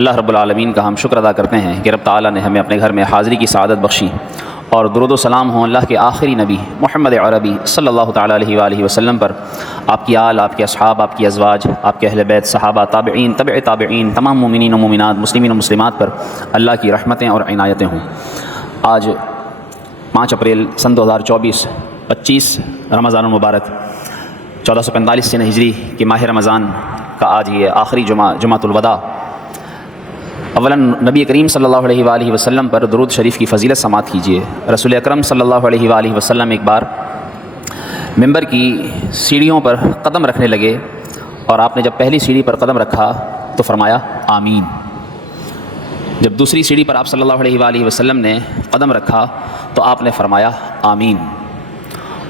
اللہ رب العالمین کا ہم شکر ادا کرتے ہیں کہ رب تعالیٰ نے ہمیں اپنے گھر میں حاضری کی سعادت بخشی، اور درود و سلام ہوں اللہ کے آخری نبی محمد عربی صلی اللہ تعالیٰ علیہ وآلہ وسلم پر، آپ کی آل، آپ کے اصحاب، آپ کی ازواج، آپ کے اہل بیت، صحابہ، تابعین، تبع تابعین، تمام مومنین و مومنات، مسلمین و مسلمات پر اللہ کی رحمتیں اور عنایتیں ہوں۔ آج 5 اپریل سن 2024، 25 رمضان المبارک 1445 سنہ ہجری کی ماہ رمضان کا آج یہ آخری جمعۃ الوداع۔ اولاً نبی کریم صلی اللہ علیہ وآلہ وسلم پر درود شریف کی فضیلت سماعت کیجیے۔ رسول اکرم صلی اللہ علیہ وآلہ وسلم ایک بار ممبر کی سیڑھیوں پر قدم رکھنے لگے، اور آپ نے جب پہلی سیڑھی پر قدم رکھا تو فرمایا آمین۔ جب دوسری سیڑھی پر آپ صلی اللہ علیہ وآلہ وسلم نے قدم رکھا تو آپ نے فرمایا آمین،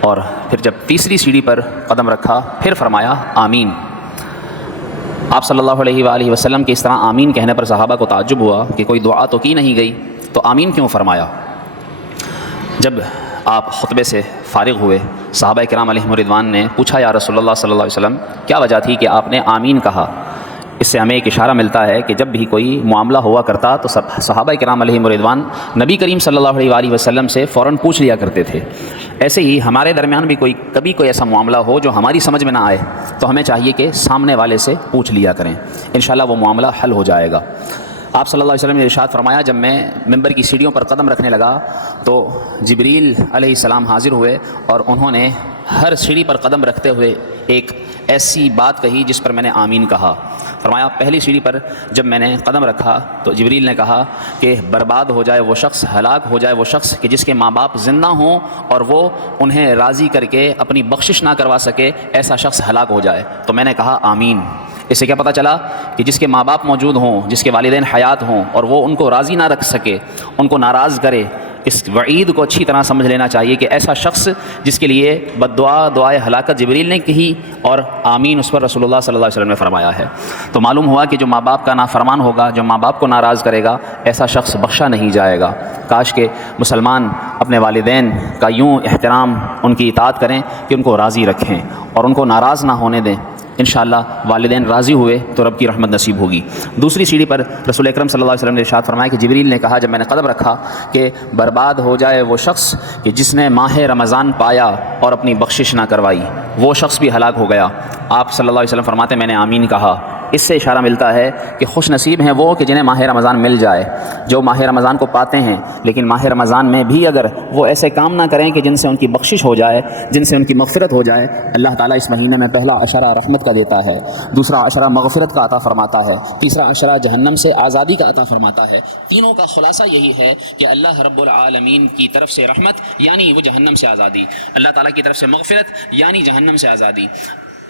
اور پھر جب تیسری سیڑھی پر قدم رکھا پھر فرمایا آمین۔ آپ صلی اللہ علیہ وآلہ وسلم کے اس طرح آمین کہنے پر صحابہ کو تعجب ہوا کہ کوئی دعا تو کی نہیں گئی، تو آمین کیوں فرمایا؟ جب آپ خطبے سے فارغ ہوئے، صحابہ کرام علیہم رضوان نے پوچھا یا رسول اللہ صلی اللہ علیہ وسلم کیا وجہ تھی کہ آپ نے آمین کہا؟ اس سے ہمیں ایک اشارہ ملتا ہے کہ جب بھی کوئی معاملہ ہوا کرتا تو صحابہ کرام علیہم رضوان نبی کریم صلی اللہ علیہ وآلہ وسلم سے فوراً پوچھ لیا کرتے تھے۔ ایسے ہی ہمارے درمیان بھی کبھی کوئی ایسا معاملہ ہو جو ہماری سمجھ میں نہ آئے تو ہمیں چاہیے کہ سامنے والے سے پوچھ لیا کریں، انشاءاللہ وہ معاملہ حل ہو جائے گا۔ آپ صلی اللہ علیہ وسلم نے ارشاد فرمایا، جب میں ممبر کی سیڑھیوں پر قدم رکھنے لگا تو جبریل علیہ السلام حاضر ہوئے، اور انہوں نے ہر سیڑھی پر قدم رکھتے ہوئے ایک ایسی بات کہی جس پر میں نے آمین کہا۔ فرمایا پہلی سیڑھی پر جب میں نے قدم رکھا تو جبریل نے کہا کہ برباد ہو جائے وہ شخص، ہلاک ہو جائے وہ شخص کہ جس کے ماں باپ زندہ ہوں اور وہ انہیں راضی کر کے اپنی بخشش نہ کروا سکے، ایسا شخص ہلاک ہو جائے۔ تو میں نے کہا آمین۔ اس سے کیا پتہ چلا کہ جس کے ماں باپ موجود ہوں، جس کے والدین حیات ہوں اور وہ ان کو راضی نہ رکھ سکے، ان کو ناراض کرے، اس وعید کو اچھی طرح سمجھ لینا چاہیے کہ ایسا شخص جس کے لیے بددعا، دعائے ہلاکت جبریل نے کہی اور آمین اس پر رسول اللہ صلی اللہ علیہ وسلم نے فرمایا ہے، تو معلوم ہوا کہ جو ماں باپ کا نافرمان ہوگا، جو ماں باپ کو ناراض کرے گا، ایسا شخص بخشا نہیں جائے گا۔ کاش کہ مسلمان اپنے والدین کا یوں احترام، ان کی اطاعت کریں کہ ان کو راضی رکھیں اور ان کو ناراض نہ ہونے دیں۔ انشاءاللہ والدین راضی ہوئے تو رب کی رحمت نصیب ہوگی۔ دوسری سیڑھی پر رسول اکرم صلی اللہ علیہ وسلم نے ارشاد فرمایا کہ جبریل نے کہا جب میں نے قدم رکھا کہ برباد ہو جائے وہ شخص کہ جس نے ماہ رمضان پایا اور اپنی بخشش نہ کروائی، وہ شخص بھی ہلاک ہو گیا۔ آپ صلی اللہ علیہ وسلم فرماتے میں نے آمین کہا۔ اس سے اشارہ ملتا ہے کہ خوش نصیب ہیں وہ کہ جنہیں ماہ رمضان مل جائے، جو ماہ رمضان کو پاتے ہیں لیکن ماہ رمضان میں بھی اگر وہ ایسے کام نہ کریں کہ جن سے ان کی بخشش ہو جائے، جن سے ان کی مغفرت ہو جائے۔ اللہ تعالیٰ اس مہینے میں پہلا عشرہ رحمت کا دیتا ہے، دوسرا عشرہ مغفرت کا عطا فرماتا ہے، تیسرا عشرہ جہنم سے آزادی کا عطا فرماتا ہے۔ تینوں کا خلاصہ یہی ہے کہ اللہ رب العالمین کی طرف سے رحمت یعنی وہ جہنم سے آزادی، اللہ تعالیٰ کی طرف سے مغفرت یعنی جہنم سے آزادی۔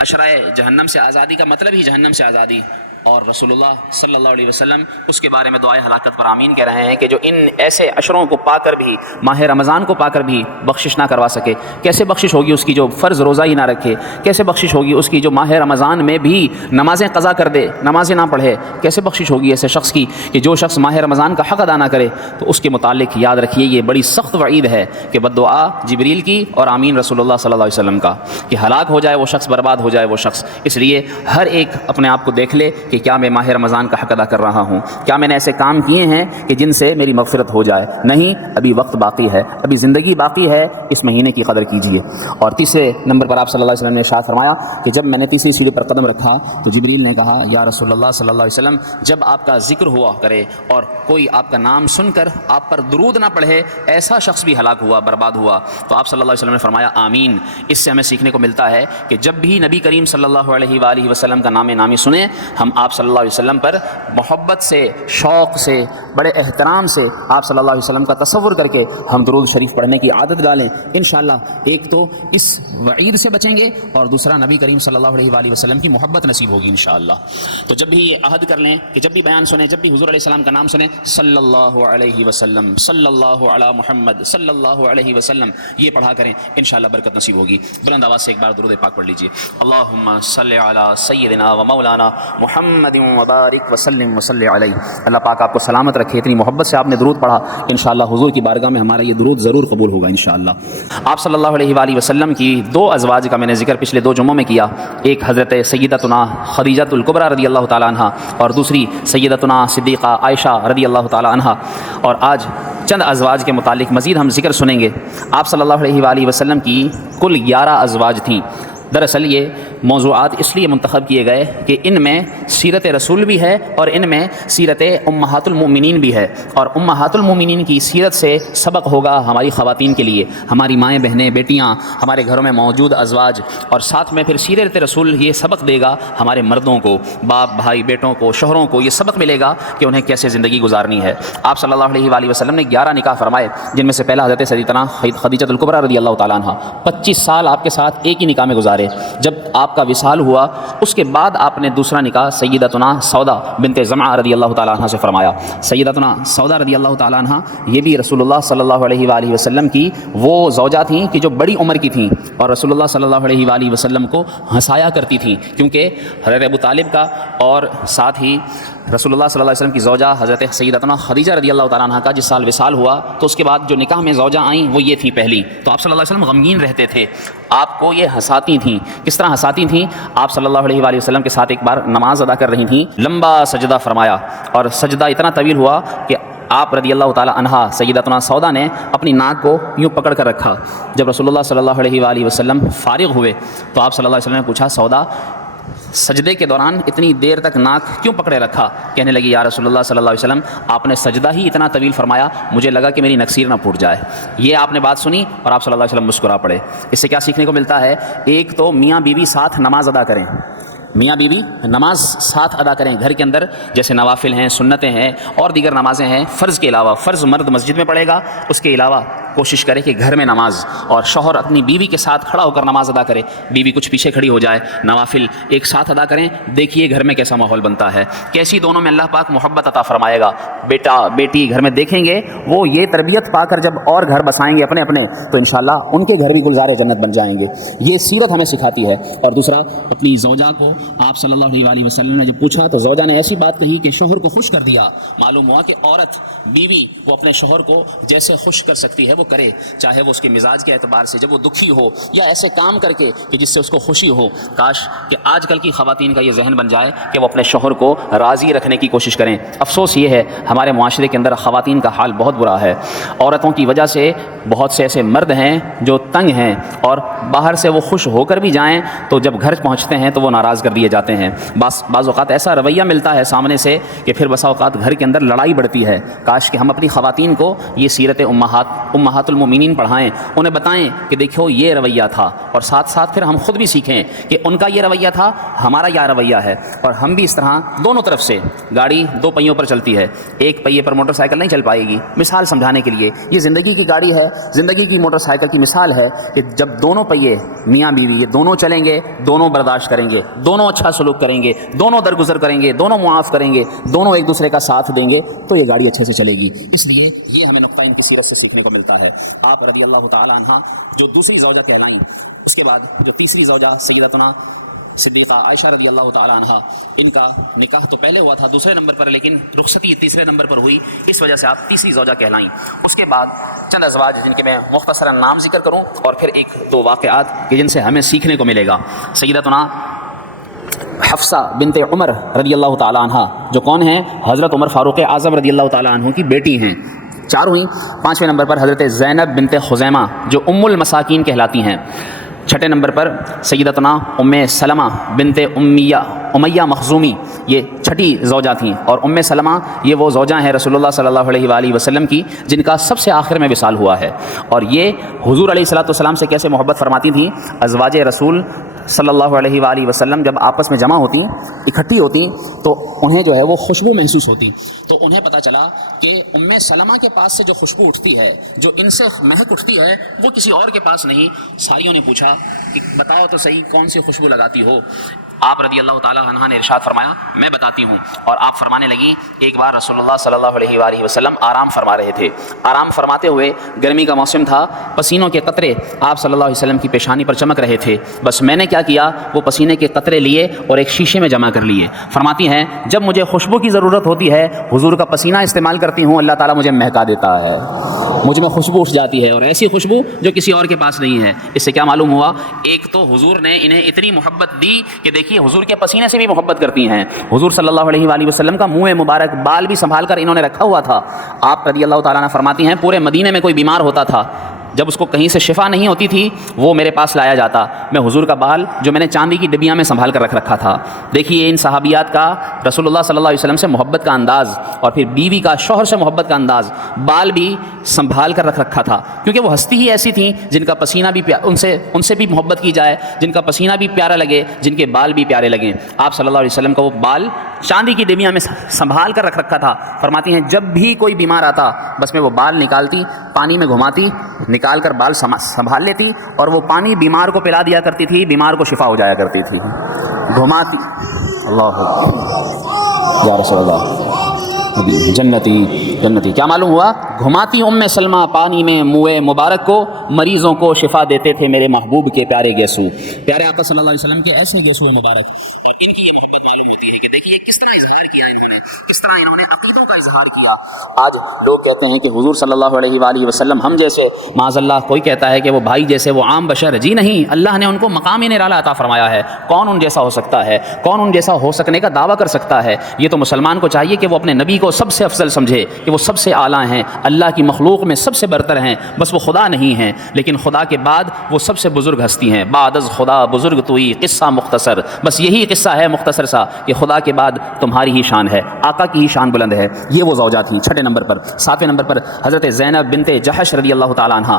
عشرہ جہنم سے آزادی کا مطلب ہی جہنم سے آزادی، اور رسول اللہ صلی اللہ علیہ وسلم اس کے بارے میں دعائے ہلاکت پر آمین کہہ رہے ہیں کہ جو ان ایسے عشروں کو پا کر بھی، ماہ رمضان کو پا کر بھی بخشش نہ کروا سکے، کیسے بخشش ہوگی اس کی جو فرض روزہ ہی نہ رکھے؟ کیسے بخشش ہوگی اس کی جو ماہ رمضان میں بھی نمازیں قضا کر دے، نمازیں نہ پڑھے؟ کیسے بخشش ہوگی ایسے شخص کی کہ جو شخص ماہ رمضان کا حق ادا نہ کرے؟ تو اس کے متعلق یاد رکھیے یہ بڑی سخت وعید ہے کہ بددعا جبریل کی اور آمین رسول اللہ صلی اللہ علیہ وسلم کا، کہ ہلاک ہو جائے وہ شخص، برباد ہو جائے وہ شخص۔ اس لیے ہر ایک اپنے آپ کو دیکھ لے کہ کیا میں ماہ رمضان کا حق ادا کر رہا ہوں، کیا میں نے ایسے کام کیے ہیں کہ جن سے میری مغفرت ہو جائے؟ نہیں، ابھی وقت باقی ہے، ابھی زندگی باقی ہے، اس مہینے کی قدر کیجیے۔ اور تیسرے نمبر پر آپ صلی اللہ علیہ وسلم نے ارشاد فرمایا کہ جب میں نے تیسری سیڑھی پر قدم رکھا تو جبریل نے کہا یا رسول اللہ صلی اللہ علیہ وسلم جب آپ کا ذکر ہوا کرے اور کوئی آپ کا نام سن کر آپ پر درود نہ پڑھے، ایسا شخص بھی ہلاک ہوا، برباد ہوا۔ تو آپ صلی اللہ علیہ وسلم نے فرمایا آمین۔ اس سے ہمیں سیکھنے کو ملتا ہے کہ جب بھی نبی کریم صلی اللہ علیہ وآلہ وسلم کا نام نامی سنیں، ہم آپ صلی اللہ علیہ وسلم پر محبت سے، شوق سے، بڑے احترام سے آپ صلی اللہ علیہ وسلم کا تصور کر کے ہم درود شریف پڑھنے کی عادت ڈالیں۔ انشاءاللہ ایک تو اس وعید سے بچیں گے اور دوسرا نبی کریم صلی اللہ علیہ وآلہ وسلم کی محبت نصیب ہوگی انشاءاللہ۔ تو جب بھی یہ عہد کر لیں کہ جب بھی بیان سنیں، جب بھی حضور علیہ السلام کا نام سنیں، صلی اللہ علیہ وسلم، صلی اللہ علی محمد، صلی اللہ علیہ وسلم، یہ پڑھا کریں، انشاءاللہ برکت نصیب ہوگی۔ بلند آواز سے ایک بار درود پاک پڑھ لیجئے۔ اللہم صلی علی سیدنا و مولانا محمد محمد وبارک وسلم وصلی علیہ. اللہ پاک آپ کو سلامت رکھے. اتنی محبت سے آپ نے درود پڑھا, انشاءاللہ حضور کی بارگاہ میں ہمارا یہ درود ضرور قبول ہوگا انشاءاللہ. آپ صلی اللہ علیہ وآلہ وسلم کی 2 ازواج کا میں نے ذکر پچھلے 2 جمعوں میں کیا. ایک حضرت سیدتنا خدیجہ الکبریٰ رضی اللہ تعالیٰ عنہ, اور دوسری سیدتنا صدیقہ عائشہ رضی اللہ تعالیٰ عنہ. اور آج چند ازواج کے متعلق مزید ہم ذکر سنیں گے. آپ صلی اللہ علیہ وآلہ وسلم کی کل 11 ازواج تھیں. دراصل یہ موضوعات اس لیے منتخب کیے گئے کہ ان میں سیرت رسول بھی ہے اور ان میں سیرت امہات المؤمنین بھی ہے, اور امہات المؤمنین کی سیرت سے سبق ہوگا ہماری خواتین کے لیے, ہماری مائیں بہنیں بیٹیاں, ہمارے گھروں میں موجود ازواج, اور ساتھ میں پھر سیرت رسول یہ سبق دے گا ہمارے مردوں کو, باپ بھائی بیٹوں کو, شوہروں کو یہ سبق ملے گا کہ انہیں کیسے زندگی گزارنی ہے. آپ صلی اللہ علیہ وآلہ وسلم نے 11 نکاح فرمائے, جن میں سے پہلا حضرت سیدتنا خدیجہ الکبریٰ رضی اللہ تعالیٰ عنہ. 25 سال آپ کے ساتھ ایک ہی نکاح میں گزارے. جب آپ کا وصال ہوا اس کے بعد آپ نے دوسرا نکاح سیدتنا سودا بنت زمعہ رضی اللہ تعالیٰ عنہ سے فرمایا. سیدتنا سودا رضی اللہ تعالیٰ عنہ یہ بھی رسول اللہ صلی اللہ علیہ وآلہ وسلم کی وہ زوجہ تھیں کہ جو بڑی عمر کی تھیں, اور رسول اللہ صلی اللہ علیہ وآلہ وسلم کو ہنسایا کرتی تھیں, کیونکہ حضرت ابو طالب کا اور ساتھ ہی رسول اللہ صلی اللہ علیہ وسلم کی زوجہ حضرت سیدتنا خدیجہ رضی اللہ تعالیٰ عنہ کا جس سال وصال ہوا تو اس کے بعد جو نکاح میں زوجہ آئیں وہ یہ تھیں پہلی. تو آپ صلی اللہ علیہ وسلم غمگین رہتے تھے, آپ کو یہ ہنساتی تھیں. کس طرح ہنساتی تھیں؟ آپ صلی اللہ علیہ وآلہ وسلم کے ساتھ ایک بار نماز ادا کر رہی تھیں, لمبا سجدہ فرمایا, اور سجدہ اتنا طویل ہوا کہ آپ رضی اللہ تعالیٰ عنہا سیدتنا سودا نے اپنی ناک کو یوں پکڑ کر رکھا. جب رسول اللہ صلی اللہ علیہ وآلہ وسلم فارغ ہوئے تو آپ صلی اللہ علیہ وسلم نے پوچھا, سودا سجدے کے دوران اتنی دیر تک ناک کیوں پکڑے رکھا؟ کہنے لگی, یا رسول اللہ صلی اللہ علیہ وسلم آپ نے سجدہ ہی اتنا طویل فرمایا, مجھے لگا کہ میری نکسیر نہ پھوٹ جائے. یہ آپ نے بات سنی اور آپ صلی اللہ علیہ وسلم مسکرا پڑے. اس سے کیا سیکھنے کو ملتا ہے؟ ایک تو میاں بیوی ساتھ نماز ادا کریں, میاں بیوی نماز ساتھ ادا کریں گھر کے اندر, جیسے نوافل ہیں, سنتیں ہیں اور دیگر نمازیں ہیں. فرض کے علاوہ, فرض مرد مسجد میں پڑھے گا, اس کے علاوہ کوشش کرے کہ گھر میں نماز, اور شوہر اپنی بیوی کے ساتھ کھڑا ہو کر نماز ادا کرے, بیوی کچھ پیچھے کھڑی ہو جائے, نوافل ایک ساتھ ادا کریں. دیکھیے گھر میں کیسا ماحول بنتا ہے, کیسی دونوں میں اللہ پاک محبت عطا فرمائے گا. بیٹا بیٹی گھر میں دیکھیں گے, وہ یہ تربیت پا کر جب اور گھر بسائیں گے اپنے اپنے, تو انشاءاللہ ان کے گھر بھی گلزار جنت بن جائیں گے. یہ سیرت ہمیں سکھاتی ہے. اور دوسرا, اپنی زوجہ کو آپ صلی اللہ علیہ وآلہ وسلم نے جب پوچھا تو زوجہ نے ایسی بات کہی کہ شوہر کو خوش کر دیا. معلوم ہوا کہ عورت بیوی وہ اپنے شوہر کو جیسے خوش کر سکتی ہے وہ کرے, چاہے وہ اس کے مزاج کے اعتبار سے جب وہ دکھی ہو, یا ایسے کام کر کے کہ جس سے اس کو خوشی ہو. کاش کہ آج کل کی خواتین کا یہ ذہن بن جائے کہ وہ اپنے شوہر کو راضی رکھنے کی کوشش کریں. افسوس یہ ہے ہمارے معاشرے کے اندر خواتین کا حال بہت برا ہے. عورتوں کی وجہ سے بہت سے ایسے مرد ہیں جو تنگ ہیں, اور باہر سے وہ خوش ہو کر بھی جائیں تو جب گھر پہنچتے ہیں تو وہ ناراض کر دیے جاتے ہیں. بعض اوقات ایسا رویہ ملتا ہے سامنے سے کہ پھر بسا اوقات گھر کے اندر لڑائی بڑھتی ہے. کاش کہ ہم اپنی خواتین کو یہ سیرت امہات المؤمنین پڑھائیں, انہیں بتائیں کہ دیکھو یہ رویہ تھا, اور ساتھ ساتھ پھر ہم خود بھی سیکھیں کہ ان کا یہ رویہ تھا, ہمارا یہ رویہ ہے, اور ہم بھی اس طرح دونوں طرف سے. گاڑی 2 پہیوں پر چلتی ہے, ایک پہیے پر موٹر سائیکل نہیں چل پائے گی. مثال سمجھانے کے لیے, یہ زندگی کی گاڑی ہے, زندگی کی موٹر سائیکل کی مثال ہے کہ جب دونوں پہیے میاں بیوی یہ دونوں چلیں گے, دونوں برداشت کریں گے, دونوں اچھا سلوک کریں گے, دونوں درگزر کریں گے, دونوں معاف کریں گے, دونوں ایک دوسرے کا ساتھ دیں گے, تو یہ گاڑی اچھے سے چلے گی. اس لیے یہ ہمیں نقطہ ان کی سیرت سے سیکھنے کو ملتا ہے. آپ رضی اللہ تعالی عنہ جو دوسری زوجہ کہلائیں, اس کے بعد جو تیسری زوجہ سیدتنا صدیقہ عائشہ رضی اللہ تعالی عنہ, ان کا نکاح تو پہلے ہوا تھا دوسرے نمبر پر, لیکن رخصتی تیسرے نمبر پر ہوئی, اس وجہ سے آپ تیسری زوجہ کہلائیں. اس کے بعد چند ازواج جن کے میں مختصراً نام ذکر کروں, اور پھر 1-2 واقعات کہ جن سے ہمیں سیکھنے کو ملے گا. سیدتنا حفصہ بنت عمر رضی اللہ تعالی عنہ, جو کون ہیں؟ حضرت عمر فاروق اعظم رضی اللہ تعالی عنہ کی بیٹی ہیں. 4 ہوئیں. 5ویں نمبر پر حضرت زینب بنت خزیمہ جو ام المساکین کہلاتی ہیں. 6 نمبر پر سیدتنا ام سلمہ بنت امیہ مخزومی, یہ 6ٹھی زوجہ تھیں, اور ام سلمہ یہ وہ زوجہ ہیں رسول اللہ صلی اللہ علیہ وآلہ وسلم کی جن کا سب سے آخر میں وصال ہوا ہے. اور یہ حضور علیہ الصلوۃ والسلام سے کیسے محبت فرماتی تھیں. ازواج رسول صلی اللہ علیہ وآلہ وسلم جب آپس میں جمع ہوتی, اکٹھی ہوتی, تو انہیں جو ہے وہ خوشبو محسوس ہوتی. تو انہیں پتہ چلا کہ ام سلمہ کے پاس سے جو خوشبو اٹھتی ہے, جو ان سے مہک اٹھتی ہے, وہ کسی اور کے پاس نہیں. ساریوں نے پوچھا کہ بتاؤ تو صحیح کون سی خوشبو لگاتی ہو. آپ رضی اللہ تعالیٰ عنہ نے ارشاد فرمایا میں بتاتی ہوں، اور آپ فرمانے لگیں ایک بار رسول اللہ صلی اللہ علیہ وآلہ وسلم آرام فرما رہے تھے، آرام فرماتے ہوئے گرمی کا موسم تھا، پسینوں کے قطرے آپ صلی اللہ علیہ وسلم کی پیشانی پر چمک رہے تھے، بس میں نے کیا کیا، وہ پسینے کے قطرے لیے اور ایک شیشے میں جمع کر لیے۔ فرماتی ہیں جب مجھے خوشبو کی ضرورت ہوتی ہے حضور کا پسینہ استعمال کرتی ہوں، اللہ تعالیٰ مجھے مہکا دیتا ہے، مجھ میں خوشبو اٹھ جاتی ہے، اور ایسی خوشبو جو کسی اور کے پاس نہیں ہے۔ اس سے کیا معلوم ہوا، ایک تو حضور نے انہیں اتنی محبت دی کہ دیکھیے حضور کے پسینے سے بھی محبت کرتی ہیں۔ حضور صلی اللہ علیہ وآلہ وسلم کا منہ مبارک بال بھی سنبھال کر انہوں نے رکھا ہوا تھا۔ آپ رضی اللہ تعالیٰ عنہ فرماتی ہیں پورے مدینے میں کوئی بیمار ہوتا تھا، جب اس کو کہیں سے شفا نہیں ہوتی تھی وہ میرے پاس لایا جاتا، میں حضور کا بال جو میں نے چاندی کی ڈبیاں میں سنبھال کر رکھ رکھا تھا۔ دیکھیے ان صحابیات کا رسول اللہ صلی اللہ علیہ وسلم سے محبت کا انداز، اور پھر بیوی کا شوہر سے محبت کا انداز، بال بھی سنبھال کر رکھ رکھا تھا، کیونکہ وہ ہستی ہی ایسی تھیں جن کا پسینہ بھی ان سے بھی محبت کی جائے، جن کا پسینہ بھی پیارا لگے، جن کے بال بھی پیارے لگیں۔ آپ صلی اللہ علیہ وسلم کا وہ بال چاندی کی ڈبیاں میں سنبھال کر رکھ رکھا تھا۔ فرماتی ہیں جب بھی کوئی بیمار آتا بس میں وہ بال نکالتی، پانی میں گھماتی، نکال کر بال سنبھال لیتی، اور وہ پانی بیمار کو پلا دیا کرتی تھی، بیمار کو شفا ہو جایا کرتی تھی، گھماتی۔ اللہ یا رسول اللہ جنتی جنتی۔ کیا معلوم ہوا، گھماتی ام سلمہ پانی میں منہ مبارک کو، مریضوں کو شفا دیتے تھے میرے محبوب کے پیارے گیسو، پیارے آقا صلی اللہ علیہ وسلم کے ایسے گیسو مبارک، اور ان کی یہ محبت معلوم ہوتی ہے کہ دیکھیے کس طرح اظہار کیا انہوں نے، کس طرح انہوں نے عقیدوں کا اظہار کیا۔ آج لوگ کہتے ہیں کہ حضور صلی اللہ علیہ وآلہ وسلم ہم جیسے، معاذ اللہ کوئی کہتا ہے کہ وہ بھائی جیسے، وہ عام بشر، جی نہیں، اللہ نے ان کو مقام نرالا عطا فرمایا ہے، کون ان جیسا ہو سکتا ہے، کون ان جیسا ہو سکنے کا دعویٰ کر سکتا ہے۔ یہ تو مسلمان کو چاہیے کہ وہ اپنے نبی کو سب سے افضل سمجھے، کہ وہ سب سے اعلیٰ ہیں، اللہ کی مخلوق میں سب سے برتر ہیں، بس وہ خدا نہیں ہیں، لیکن خدا کے بعد وہ سب سے بزرگ ہستی ہیں۔ بعد از خدا بزرگ توئی قصہ مختصر، بس یہی قصہ ہے مختصر سا کہ خدا کے بعد تمہاری ہی شان ہے، آقا کی ہی شان بلند ہے۔ یہ وہ زوجہ تھیں۔ چھٹے نمبر پر، ساتویں نمبر پر حضرت زینب بنت جحش رضی اللہ تعالیٰ عنہ،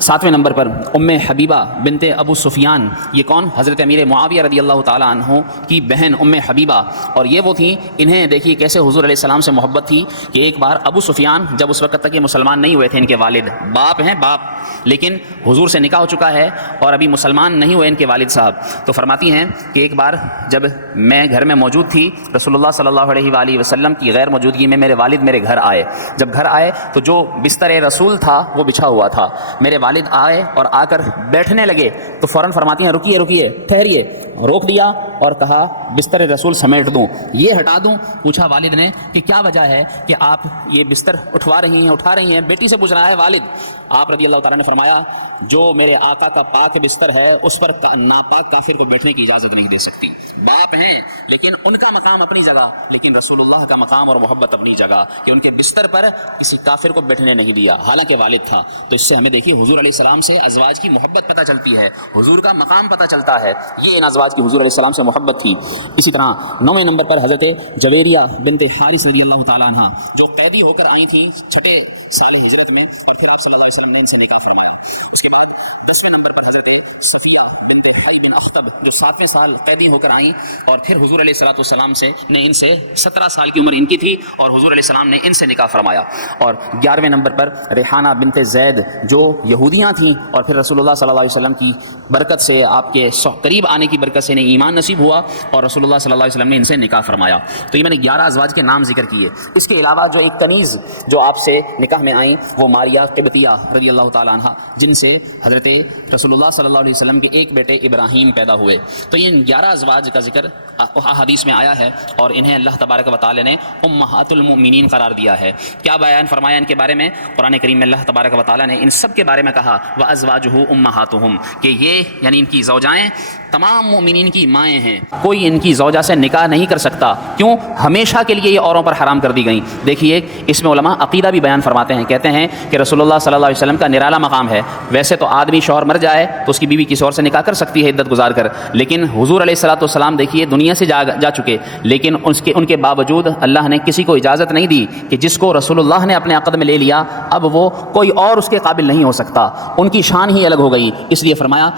ساتویں نمبر پر ام حبیبہ بنت ابو سفیان، یہ کون، حضرت امیر معاویہ رضی اللہ تعالیٰ عنہ کی بہن ام حبیبہ، اور یہ وہ تھیں، انہیں دیکھیے کیسے حضور علیہ السلام سے محبت تھی کہ ایک بار ابو سفیان، جب اس وقت تک یہ مسلمان نہیں ہوئے تھے، ان کے والد باپ ہیں، باپ، لیکن حضور سے نکاح ہو چکا ہے اور ابھی مسلمان نہیں ہوئے ان کے والد صاحب، تو فرماتی ہیں کہ ایک بار جب میں گھر میں موجود تھی، رسول اللہ صلی اللہ علیہ وآلہ وسلم کی غیر موجودگی میں میرے والد میرے گھر آئے، جب گھر آئے تو جو بستر رسول تھا وہ بچھا ہوا تھا، میرے والد آئے اور آ کر بیٹھنے لگے تو فوراً فرماتی ہیں رکیے رکیے، ٹھہریے، روک دیا اور کہا بستر رسول سمیٹ دوں، یہ ہٹا دوں؟ پوچھا والد نے کہ کیا وجہ ہے کہ آپ یہ بستر اٹھا رہی ہیں، بیٹی سے پوچھ رہا ہے والد۔ آپ رضی اللہ تعالیٰ نے فرمایا جو میرے آقا کا پاک بستر ہے اس پر ناپاک کافر کو بیٹھنے کی اجازت نہیں دے سکتی۔ باپ ہیں لیکن ان کا مقام اپنی جگہ، لیکن رسول اللہ کا مقام اور محبت اپنی جگہ، کہ ان کے بستر پر کسی کافر کو بیٹھنے نہیں دیا، حالانکہ والد تھا۔ تو اس سے ہمیں دیکھیے حضور علیہ السلام سے ازواج کی محبت پتہ چلتی ہے، حضور کا مقام پتہ چلتا ہے، یہ ان ازواج کی حضور علیہ السلام سے محبت تھی۔ اسی طرح 9ویں نمبر پر حضرت جویریہ بنت حارث رضی اللہ تعالیٰ عنہ، جو قیدی ہو کر آئی تھیں 6 سال ہجرت میں، اور پھر آپ صلی اللہ علیہ وسلم نے ان سے نکاح فرمایا۔ اس کے بعد 10ویں نمبر پر حضرت صفیہ بنت حی بن اخطب، جو 7ویں سال قیدی ہو کر آئیں، اور پھر حضور علیہ السلام نے ان سے 17 سال کی عمر ان کی تھی، اور حضور علیہ السلام نے ان سے نکاح فرمایا۔ اور 11ویں نمبر پر ریحانہ بنت زید، جو یہودیاں تھیں، اور پھر رسول اللہ صلی اللہ علیہ وسلم کی برکت سے، آپ کے قریب آنے کی برکت سے انہیں ایمان نصیب ہوا، اور رسول اللہ صلی اللہ علیہ وسلم نے ان سے نکاح فرمایا۔ تو یہ میں نے 11 ازواج کے نام ذکر کیے۔ اس کے علاوہ جو ایک کنیز جو آپ سے نکاح میں آئیں وہ ماریہ قبطیہ رضی اللہ تعالیٰ عنہ، جن سے حضرت رسول اللہ صلی اللہ علیہ وسلم کے ایک بیٹے ابراہیم پیدا ہوئے۔ تو ان 11 ازواج کا ذکر احادیث میں آیا ہے، اور انہیں اللہ تبارک و تعالی نے امہات المؤمنین قرار دیا ہے۔ کیا بیان فرمایا ان کے بارے میں؟ قرآن کریم میں اللہ تبارک و تعالی نے ان سب کے بارے میں کہا وازواجہ امہاتہم، کہ یہ یعنی ان کی زوجائیں تمام مومنین کی مائیں ہیں، کوئی ان کی زوجہ سے نکاح نہیں کر سکتا۔ کیوں؟ ہمیشہ کے لیے یہ اوروں پر حرام کر دی گئیں۔ دیکھیے اس میں علماء عقیدہ بھی بیان فرماتے ہیں، کہتے ہیں کہ رسول اللہ صلی اللہ علیہ وسلم کا نرالا مقام ہے۔ ویسے تو آدمی شوہر مر جائے تو اس کی بیوی کسی اور سے نکاح کر سکتی ہے عدت گزار کر، لیکن حضور علیہ السلام دیکھیے دنیا سے جا چکے، لیکن ان کے باوجود اللہ نے کسی کو اجازت نہیں دی کہ جس کو رسول اللہ نے اپنے عقد میں لے لیا اب وہ کوئی اور اس کے قابل نہیں ہو سکتا، ان کی شان ہی الگ ہو گئی۔ اس لیے فرمایا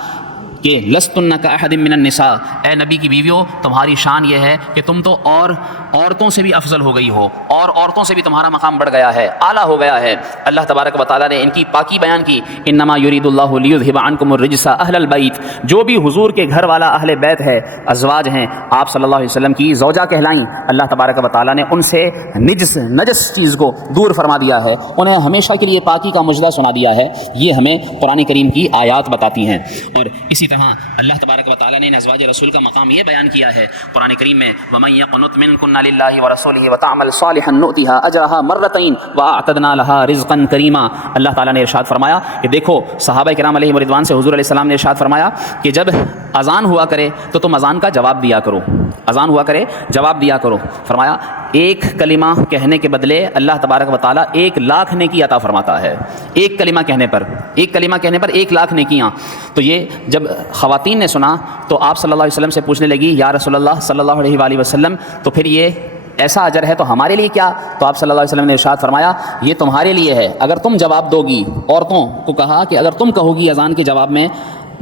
کہ لستن کاحد من النساء، اے نبی کی بیویوں تمہاری شان یہ ہے کہ تم تو اور عورتوں سے بھی افضل ہو گئی ہو، اور عورتوں سے بھی تمہارا مقام بڑھ گیا ہے، اعلیٰ ہو گیا ہے۔ اللہ تبارک و تعالیٰ نے ان کی پاکی بیان کی، انما یرید اللہ لیذھب عنکم الرجس اہل البیت، جو بھی حضور کے گھر والا اہل بیت ہے، ازواج ہیں، آپ صلی اللہ علیہ وسلم کی زوجہ کہلائیں، اللہ تبارک و تعالیٰ نے ان سے نجس چیز کو دور فرما دیا ہے، انہیں ہمیشہ کے لیے پاکی کا مجدہ سنا دیا ہے۔ یہ ہمیں قرآن کریم کی آیات بتاتی ہیں۔ اور اسی طرح اللہ تبارک و تعالیٰ نے ان ازواج رسول کا مقام یہ بیان کیا ہے قرآن کریم میں، وَمَن يَقْنُتْ مِنكُنَّ لِلَّهِ وَرَسُولِهِ وَتَعْمَلْ صَالِحًا نُؤْتِهَا أَجْرَهَا مَرَّتَيْنِ وَأَعْتَدْنَا لَهَا رِزْقًا كَرِيمًا۔ اللہ تعالیٰ نے ارشاد فرمایا کہ دیکھو صحابہ کرام علیہم رضوان سے حضور علیہ السلام نے ارشاد فرمایا کہ جب اذان ہوا کرے تو تم اذان کا جواب دیا کرو، اذان ہوا کرے جواب دیا کرو۔ فرمایا ایک کلمہ کہنے کے بدلے اللہ تبارک و تعالیٰ 1,00,000 نیکی عطا فرماتا ہے، ایک کلمہ کہنے پر 1,00,000 نیکیاں۔ تو یہ جب خواتین نے سنا تو آپ صلی اللہ علیہ وسلم سے پوچھنے لگی، یا رسول اللہ صلی اللہ علیہ وآلہ وسلم تو پھر یہ ایسا اجر ہے تو ہمارے لیے کیا؟ تو آپ صلی اللہ علیہ وسلم نے ارشاد فرمایا یہ تمہارے لیے ہے اگر تم جواب دو گی۔ عورتوں کو کہا کہ اگر تم کہو گی اذان کے جواب میں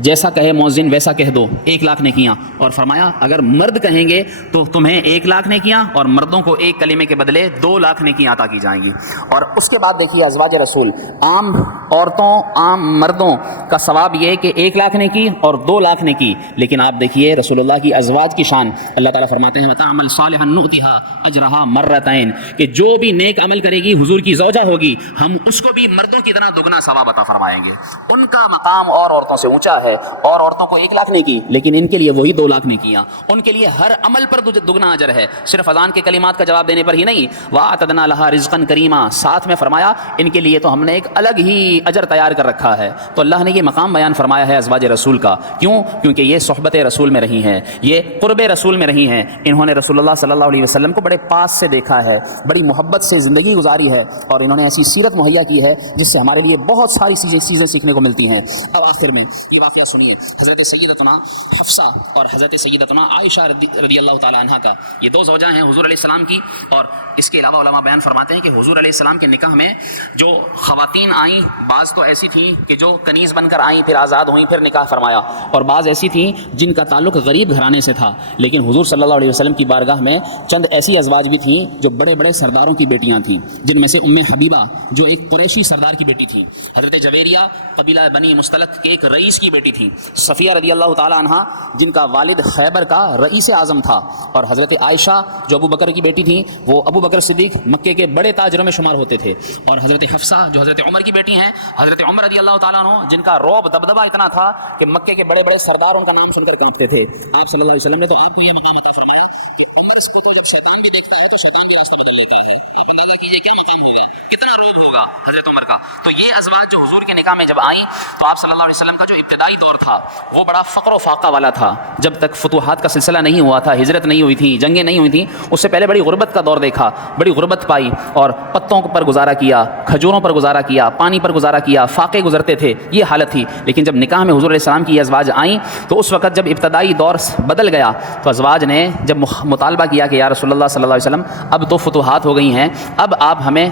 جیسا کہے مؤذن ویسا کہہ دو، 1,00,000 نیکیاں۔ اور فرمایا اگر مرد کہیں گے تو تمہیں 1,00,000 نیکیاں، اور مردوں کو ایک کلمے کے بدلے 2,00,000 نیکیاں عطا کی جائیں گی۔ اور اس کے بعد دیکھیے ازواج رسول، عام عورتوں عام مردوں کا ثواب یہ کہ 1,00,000 نیکی اور 2,00,000 نیکی، لیکن آپ دیکھیے رسول اللہ کی ازواج کی شان، اللہ تعالیٰ فرماتے ہیں وَتَعْمَلْ صَالِحًا نُؤْتِهَا أَجْرَهَا مَرَّتَيْنِ، کہ جو بھی نیک عمل کرے گی حضور کی زوجہ ہوگی ہم اس کو بھی مردوں کی طرح دگنا ثواب عطا فرمائیں گے۔ ان کا مقام اور عورتوں سے اونچا ہے، اور عورتوں کو 1,00,000 نیکی، لیکن ان کے لیے وہی 2,00,000 نیکیاں، ان کے لیے ہر عمل پر دگنا اجر ہے، صرف اذان کے کلمات کا جواب دینے پر ہی نہیں۔ وَأَعْتَدْنَا لَهَا رِزْقًا كَرِيمًا، ساتھ میں فرمایا ان کے لیے تو ہم نے ایک الگ ہی اجر تیار کر رکھا ہے۔ تو اللہ نے یہ مقام بیان فرمایا ہے ازواج رسول کا، کیوں؟ کیونکہ یہ صحبت رسول میں رہی ہیں، یہ قرب رسول میں رہی ہیں، انہوں نے رسول اللہ صلی اللہ علیہ وسلم کو بڑے پاس سے دیکھا ہے، بڑی محبت سے زندگی گزاری ہے، اور انہوں نے ایسی سیرت مہیا کی ہے جس سے ہمارے لیے بہت ساری چیزیں سیکھنے کو ملتی ہیں۔ اب آخر میں یہ واقعہ سنیے، حضرت سیدتنا حفصہ اور حضرت سیدتنا عائشہ رضی اللہ تعالیٰ عنہ کا، یہ دو زوجہ ہیں حضور علیہ السلام کی، اور اس کے علاوہ علماء بیان فرماتے ہیں کہ حضور علیہ السلام کے نکاح میں جو خواتین آئیں بعض تو ایسی تھیں کہ جو کنیز بن کر آئیں پھر آزاد ہوئیں پھر نکاح فرمایا، اور بعض ایسی تھیں جن کا تعلق غریب گھرانے سے تھا، لیکن حضور صلی اللہ علیہ وسلم کی بارگاہ میں چند ایسی ازواج بھی تھیں جو بڑے بڑے سرداروں کی بیٹیاں تھیں، جن میں سے ام حبیبہ جو ایک قریشی سردار کی بیٹی تھیں، حضرت جویریہ قبیلہ بنی مستلق کے ایک رئیس کی بیٹی تھیں، صفیہ رضی اللہ تعالیٰ عنہ جن کا والد خیبر کا رئیس اعظم تھا، اور حضرت عائشہ جو ابو بکر کی بیٹی تھیں وہ ابو بکر صدیق مکے کے بڑے تاجروں میں شمار ہوتے تھے، اور حضرت حفصہ جو حضرت عمر کی بیٹی ہیں، حضرت عمر رضی اللہ تعالیٰ عنہ جن کا رعب دبدبہ اتنا تھا کہ مکے کے بڑے بڑے سردار ان کا نام سن کر کانپتے تھے۔ آپ صلی اللہ علیہ وسلم نے تو آپ کو یہ مقام عطا فرمایا کہ عمر کو تو جب شیطان بھی دیکھتا ہے تو شیطان بھی راستہ بدل لیتا ہے، آپ اندازہ کیجئے کیا مقام ہوگا، کتنا رعب ہوگا حضرت عمر کا۔ تو یہ ازواج جو حضور کے نکاح میں جب آئیں تو آپ صلی اللہ علیہ وسلم کا جو ابتدائی دور تھا وہ بڑا فقر و فاقہ والا تھا، جب تک فتوحات کا سلسلہ نہیں ہوا تھا، ہجرت نہیں ہوئی تھی، جنگیں نہیں ہوئی تھیں، اس سے پہلے بڑی غربت کا دور دیکھا، بڑی غربت پائی، اور پتوں پر گزارا کیا، کھجوروں پر گزارا کیا، پانی پر گزارا کیا، فاقے گزرتے تھے، یہ حالت تھی۔ لیکن جب نکاح میں حضور علیہ السلام کی یہ ازواج آئیں تو اس وقت جب ابتدائی دور بدل گیا تو ازواج نے جب مطالبہ کیا کہ یا رسول اللہ صلی اللہ علیہ وسلم اب تو فتوحات ہو گئی ہیں، اب آپ ہمیں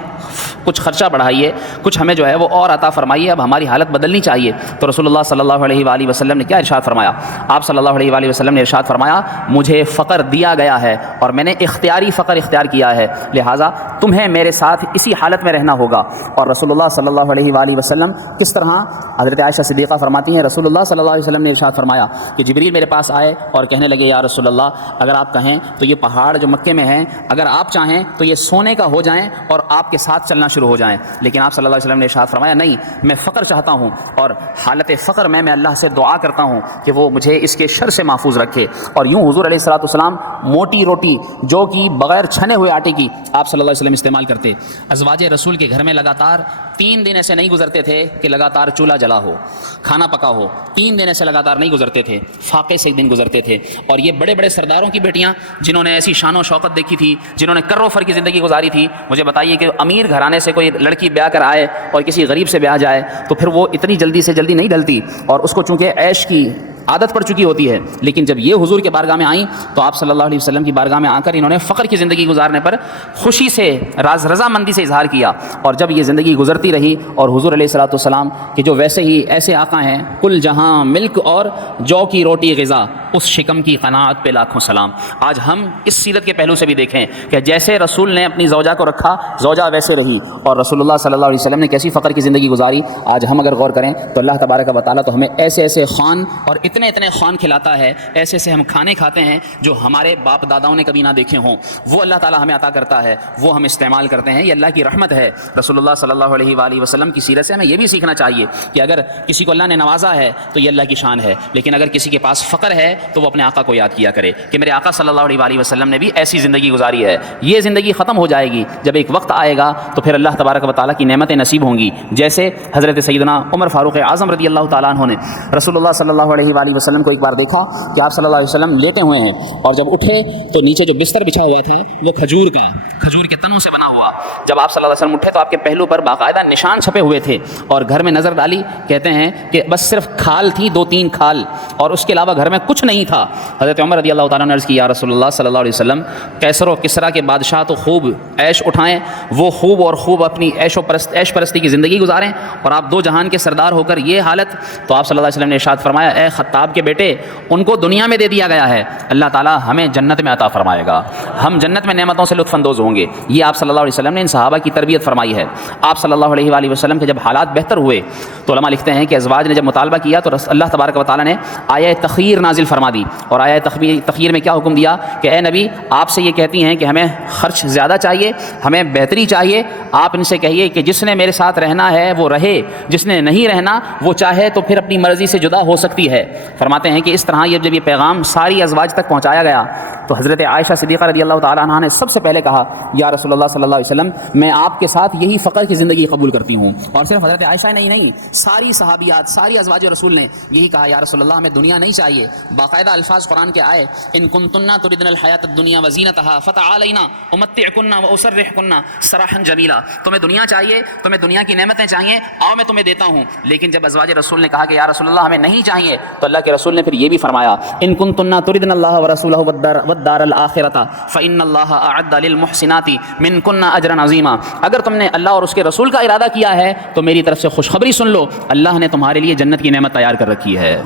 کچھ خرچہ بڑھائیے، کچھ ہمیں جو ہے وہ اور عطا فرمائیے، اب ہماری حالت بدلنی چاہیے۔ تو رسول اللہ صلی اللہ علیہ وآلہ وسلم نے کیا ارشاد فرمایا؟ آپ صلی اللہ علیہ وآلہ وسلم نے ارشاد فرمایا مجھے فقر دیا گیا ہے اور میں نے اختیاری فقر اختیار کیا ہے، لہٰذا تمہیں میرے ساتھ اسی حالت میں رہنا ہوگا۔ اور رسول اللہ صلی اللہ علیہ وآلہ وسلم کس طرح، حضرت عائشہ صدیقہ فرماتی ہیں رسول اللہ صلی اللہ علیہ وسلم نے ارشاد فرمایا کہ جبریل میرے پاس آئے اور کہنے لگے یا رسول اللہ اگر آپ کہیں تو یہ پہاڑ جو مکے میں ہیں اگر آپ چاہیں تو یہ سونے کا ہو جائیں اور آپ کے ساتھ چلنا شروع ہو جائیں، لیکن آپ صلی اللہ علیہ وسلم نے ارشاد فرمایا نہیں، میں فقر چاہتا ہوں، اور حالت فقر میں اللہ سے دعا کرتا ہوں کہ وہ مجھے اس کے شر سے محفوظ رکھے۔ اور یوں حضور علیہ الصلوۃ والسلام موٹی روٹی جو کہ بغیر چھنے ہوئے آٹے کی آپ صلی اللہ علیہ وسلم استعمال کرتے۔ ازواج رسول کے گھر میں لگاتار 3 دن ایسے نہیں گزرتے تھے کہ لگاتار چولہا جلا ہو، کھانا پکا ہو، 3 دن ایسے لگاتار نہیں گزرتے تھے، فاقے سے ایک دن گزرتے تھے۔ اور یہ بڑے بڑے سرداروں کی بیٹیاں جنہوں نے ایسی شان و شوکت دیکھی تھی، جنہوں نے کر و فر کی زندگی گزاری تھی، مجھے بتائیے کہ امیر گھرانے سے کوئی لڑکی بیاہ کر آئے اور کسی غریب سے بیاہ جائے تو پھر وہ اتنی جلدی سے جلدی نہیں ڈلتی، اور اس کو چونکہ عیش کی عادت پڑ چکی ہوتی ہے، لیکن جب یہ حضور کے بارگاہ میں آئیں تو آپ صلی اللہ علیہ وسلم کی بارگاہ میں آ کر انہوں نے فقر کی زندگی گزارنے پر خوشی سے رضامندی سے اظہار کیا، اور جب یہ زندگی گزرتی رہی اور حضور علیہ الصلوۃ والسلام کہ جو ویسے ہی ایسے آقا ہیں، کل جہاں ملک اور جو کی روٹی غذا، اس شکم کی قناعت پہ لاکھوں سلام۔ آج ہم اس سیرت کے پہلو سے بھی دیکھیں کہ جیسے رسول نے اپنی زوجہ کو رکھا، زوجہ ویسے رہی، اور رسول اللہ صلی اللہ علیہ وسلم نے کیسی فقر کی زندگی گزاری۔ آج ہم اگر غور کریں تو اللہ تبارک و تعالیٰ تو ہمیں ایسے ایسے خوان اور اتنے اتنے خوان کھلاتا ہے، ایسے ایسے ہم کھانے کھاتے ہیں جو ہمارے باپ داداؤں نے کبھی نہ دیکھے ہوں، وہ اللہ تعالیٰ ہمیں عطا کرتا ہے، وہ ہم استعمال کرتے ہیں، یہ اللہ کی رحمت ہے۔ رسول اللہ صلی اللہ علیہ وآلہ وسلم کی سیرت سے ہمیں یہ بھی سیکھنا چاہیے کہ اگر کسی کو اللہ نے نوازا ہے تو یہ اللہ کی شان ہے، لیکن اگر کسی کے پاس فقر ہے تو وہ اپنے آقا کو یاد کیا کرے کہ میرے آقا صلی اللہ علیہ وآلہ وسلم نے بھی ایسی زندگی گزاری ہے۔ یہ زندگی ختم ہو جائے گی، جب ایک وقت آئے گا تو پھر اللہ تبارک و تعالیٰ کی نعمتیں نصیب ہوں گی، جیسے حضرت سیدنا عمر فاروق اعظم رضی اللہ تعالیٰ عنہ نے رسول اللہ صلی اللہ علیہ وآلہ وسلم کو ایک بار دیکھا کہ آپ صلی اللہ علیہ وسلم لیٹے ہوئے ہیں، اور جب اٹھے تو نیچے جو بستر بچھا ہوا تھا وہ کھجور کے تنوں سے بنا ہوا۔ جب آپ صلی اللہ علیہ وسلم اٹھے تو آپ کے پہلو پر باقاعدہ نشان چھپے ہوئے تھے، اور گھر میں نظر ڈالی، کہتے ہیں کہ بس صرف کھال تھی، 2-3 کھال، اور اس کے علاوہ گھر میں کچھ نہیں تھا۔ حضرت عمر رضی اللہ تعالیٰ نے عرض کی یا رسول اللہ صلی اللہ علیہ وسلم، کیسر و کسریٰ کے بادشاہ تو خوب عیش اٹھائیں، وہ خوب اپنی عیش پرستی کی زندگی گزاریں، اور آپ 2 جہان کے سردار ہو کر یہ حالت۔ تو آپ صلی اللہ علیہ وسلم نے ارشاد فرمایا اے خطاب کے بیٹے، ان کو دنیا میں دے دیا گیا ہے، اللہ تعالیٰ ہمیں جنت میں عطا فرمائے گا، ہم جنت میں نعمتوں سے لطف اندوز ہوں گے۔ یہ آپ صلی اللہ علیہ وسلم نے ان صحابہ کی تربیت فرمائی ہے۔ آپ صلی اللہ علیہ وآلہ وسلم کے جب حالات بہتر ہوئے تو علماء لکھتے ہیں کہ ازواج نے جب مطالبہ کیا تو اللہ تبارک و تعالیٰ نے آیہ تخیر نازل فرما دی، اور آیہ تخیر میں کیا حکم دیا کہ اے نبی، آپ سے یہ کہتی ہیں کہ ہمیں خرچ زیادہ چاہیے، ہمیں بہتری چاہیے، آپ ان سے کہیے کہ جس نے میرے ساتھ رہنا ہے وہ رہے، جس نے نہیں رہنا وہ چاہے تو پھر اپنی مرضی سے جدا ہو سکتی ہے۔ فرماتے ہیں کہ اس طرح جب یہ پیغام ساری ازواج تک پہنچایا گیا تو حضرت عائشہ صدیقہ رضی اللہ تعالیٰ عنہا نے سب سے پہلے کہا یا رسول اللہ صلی اللہ علیہ وسلم، میں آپ کے ساتھ یہی فقر کی زندگی قبول کرتی ہوں۔ اور صرف حضرت عائشہ نہیں، ساری صحابیات، ساری ازواج رسول نے یہی کہا یا رسول اللہ ہمیں دنیا نہیں چاہیے۔ باقاعدہ الفاظ قرآن کے آئے ان کنتن تردن الحیات الدنیا وزینتها فتعالینا امتعکن واسرحکن سراحا جمیلا، تمہیں دنیا چاہیے، تمہیں دنیا کی نعمتیں چاہیے، آؤ میں تمہیں دیتا ہوں۔ لیکن جب ازواج رسول نے کہا کہ یا رسول اللہ ہمیں نہیں چاہیے تو اللہ کے رسول نے پھر یہ بھی فرمایا ان کنتن تردن اللہ ورسولہ والدار الآخرۃ فإن اللہ اعد للمحسنات منکن اجرا عظیما، اگر تم نے اللہ اور اس کے رسول کا ارادہ کیا ہے تو میری طرف سے خوشخبری سن لو، اللہ نے تمہارے لیے جنت کی نعمت تیار کر رکھی ہے۔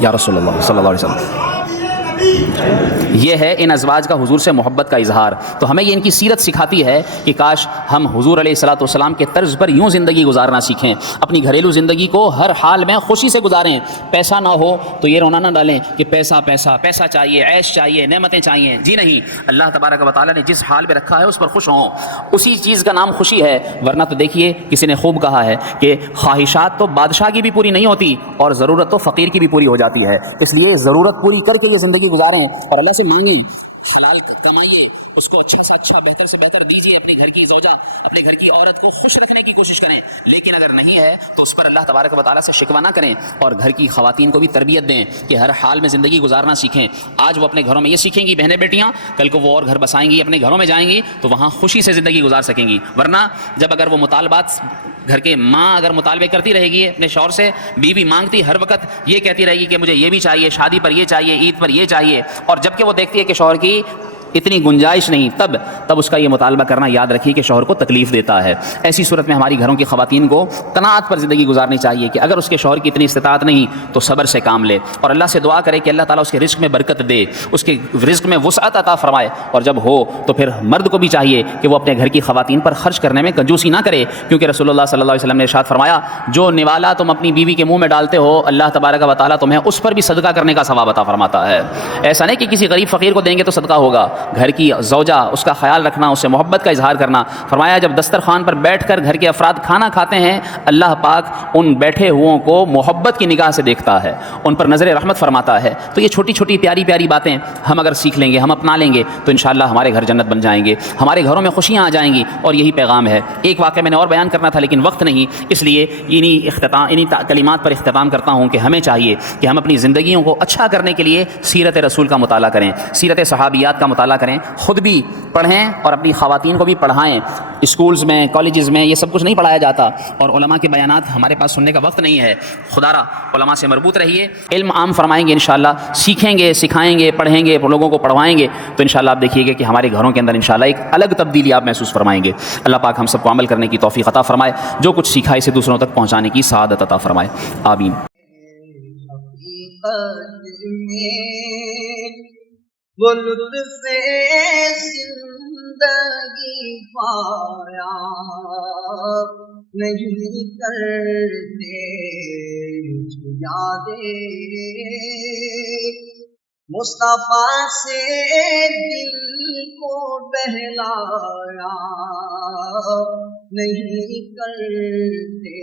یا رسول اللہ صلی اللہ علیہ وسلم، یہ ہے ان ازواج کا حضور سے محبت کا اظہار۔ تو ہمیں یہ ان کی سیرت سکھاتی ہے کہ کاش ہم حضور علیہ الصلوۃ والسلام کے طرز پر یوں زندگی گزارنا سیکھیں، اپنی گھریلو زندگی کو ہر حال میں خوشی سے گزاریں۔ پیسہ نہ ہو تو یہ رونا نہ ڈالیں کہ پیسہ چاہیے، عیش چاہیے، نعمتیں چاہیے، جی نہیں، اللہ تبارک و تعالیٰ نے جس حال پہ رکھا ہے اس پر خوش ہوں، اسی چیز کا نام خوشی ہے۔ ورنہ تو دیکھیے کسی نے خوب کہا ہے کہ خواہشات تو بادشاہ کی بھی پوری نہیں ہوتی اور ضرورت تو فقیر کی بھی پوری ہو جاتی ہے، اس لیے ضرورت پوری کر کے یہ زندگی گزاریں اور اللہ سے مانگیں، حلال کمائیے، اس کو اچھا سے اچھا، بہتر سے بہتر دیجیے، اپنی گھر کی زوجہ، اپنے گھر کی عورت کو خوش رکھنے کی کوشش کریں۔ لیکن اگر نہیں ہے تو اس پر اللہ تبارک و تعالیٰ سے شکوہ نہ کریں، اور گھر کی خواتین کو بھی تربیت دیں کہ ہر حال میں زندگی گزارنا سیکھیں۔ آج وہ اپنے گھروں میں یہ سیکھیں گی بہنیں بیٹیاں، کل کو وہ اور گھر بسائیں گی، اپنے گھروں میں جائیں گی تو وہاں خوشی سے زندگی گزار سکیں گی۔ ورنہ جب اگر وہ مطالبات، گھر کے ماں اگر مطالبے کرتی رہے گی اپنے شوہر سے، بیوی مانگتی ہر وقت یہ کہتی رہے گی کہ مجھے یہ بھی چاہیے، شادی پر یہ چاہیے، عید پر یہ چاہیے، اور جب کہ وہ دیکھتی ہے کہ شوہر کی اتنی گنجائش نہیں، تب اس کا یہ مطالبہ کرنا یاد رکھیے کہ شوہر کو تکلیف دیتا ہے۔ ایسی صورت میں ہماری گھروں کی خواتین کو قناعت پر زندگی گزارنی چاہیے کہ اگر اس کے شوہر کی اتنی استطاعت نہیں تو صبر سے کام لے، اور اللہ سے دعا کرے کہ اللہ تعالیٰ اس کے رزق میں برکت دے، اس کے رزق میں وسعت عطا فرمائے۔ اور جب ہو تو پھر مرد کو بھی چاہیے کہ وہ اپنے گھر کی خواتین پر خرچ کرنے میں کنجوسی نہ کرے، کیونکہ رسول اللہ صلی اللہ علیہ وسلم نے ارشاد فرمایا جو نوالا تم اپنی بیوی کے منہ میں ڈالتے ہو اللہ تبارک و تعالیٰ تمہیں اس پر بھی صدقہ کرنے کا ثواب عطا فرماتا ہے۔ ایسا نہیں کہ کسی غریب فقیر کو دیں گے تو صدقہ ہوگا، گھر کی اس کا خیال رکھنا، اس سے محبت کا اظہار کرنا۔ فرمایا جب دسترخوان پر بیٹھ کر گھر کے افراد کھانا کھاتے ہیں اللہ پاک ان بیٹھے ہوئوں کو محبت کی نگاہ سے دیکھتا ہے، ان پر نظر رحمت فرماتا ہے۔ تو یہ چھوٹی چھوٹی پیاری پیاری باتیں ہم اگر سیکھ لیں گے، ہم اپنا لیں گے تو انشاءاللہ ہمارے گھر جنت بن جائیں گے، ہمارے گھروں میں خوشیاں آ جائیں گی۔ اور یہی پیغام ہے۔ ایک واقعہ میں نے اور بیان کرنا تھا لیکن وقت نہیں، اس لیے انہی کلمات پر اختتام کرتا ہوں کہ ہمیں چاہیے کہ ہم اپنی زندگیوں کو اچھا کرنے کے لیے سیرت رسول کا مطالعہ کریں، سیرت صحابیات کا مطالعہ ڈالا کریں، خود بھی پڑھیں اور اپنی خواتین کو بھی پڑھائیں. اسکولز میں، کالجز میں یہ سب کچھ نہیں پڑھایا جاتا، اور علماء کے بیانات ہمارے پاس سننے کا وقت نہیں ہے. خدا را علماء سے مربوط رہیے، علم عام فرمائیں گے انشاءاللہ، سیکھیں گے، سکھائیں گے، پڑھیں گے، لوگوں کو پڑھوائیں گے، تو انشاءاللہ آپ دیکھیے گے کہ ہمارے گھروں کے اندر انشاءاللہ ایک الگ تبدیلی آپ محسوس فرمائیں گے. اللہ پاک ہم سب کو عمل کرنے کی توفیق عطا فرمائے، جو کچھ سیکھا اسے دوسروں تک پہنچانے کی سعادت عطا فرمائے. آمین. وہ لطف زندگی پایا نہیں کرتے یادیں، مصطفیٰ سے دل کو بہلایا نہیں کرتے